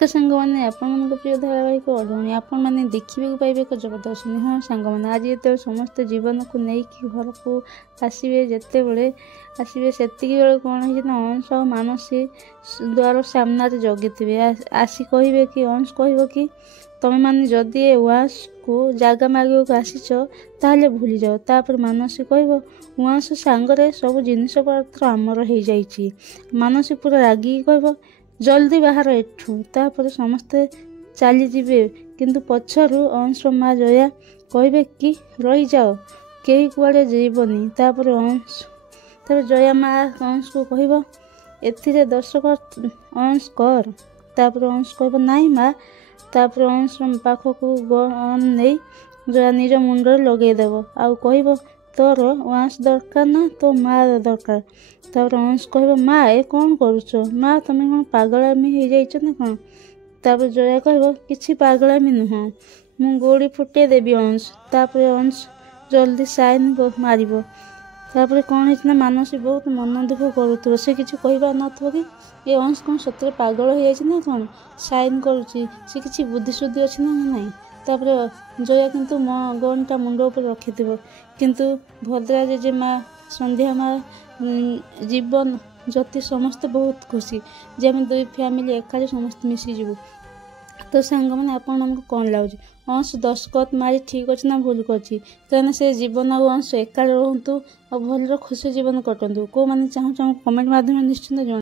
नमस्कार सांग मैंने आपण प्रिय धारावाहिक अडुणी आपण मैंने देखा पाइबे एक जबरदस्त हाँ सांग मैंने आज जो समस्त जीवन को लेकिन घर को आसवे जिते बड़े आसवे से कौन है अंश और मानसी द्वार सामना जगी थे आसी कहे कि अंश कह कि तुम मैंने जदि ए उआस को जगह मांग को आसीच ताहले भूली जाओ तापर मानसी कह उआस सांगरे सब जिनस पत्र आमर हो जाइए मानसी पूरा रागिकी कह जल्दी बाहर एठू तापर समस्ते चली जीवे किंतु पछरु अंश माँ जया कहे कि रही जाओ कहीं कुआड़े जीवनी तापर अंश तापर जया माँ अंश को कह एथिरे दर्शक अंश कर तापर अंश कह नाई माँ तापर अंश पाखक गन नहीं जया निज मुंड लगेदेव आउ कह तोर वांस दरकार ना तो माँ दरकार तापर अंश कह माँ ए कौन करुच माँ तुम कौन पागलामी हो जाइछ ना कौन तापर जया कह किसी पागलामी नुह मु गोड़ी फुटे देवी अंश तापर अंश जल्दी साइन मारिब तापर कौन है मानसी बहुत मन दुख करुव से किसी कह नथ कि ये अंश कौन सतरे पागल हो जाइछ ना कौन साइन करुच्ची से किसी बुद्धिशुद्धि अच्छी ना नहीं तापर जया किंतु मो गनटा मुंड उपर रखि किंतु भद्रा जेजे माँ संध्या माँ जीवन जति समस्ते बहुत खुशी जे आम दुई फैमिली एकाठी समस्त मिसीजु तो सांग मैंने आपण कौन लगुच अंश दस्खत मारी ठीक अच्छे ना भूल कर से जीवन और अंश एका रुहतु और भल खुशी जीवन कटतु कौ मैंने चाहूँ कमेंट माध्यम निश्चिंत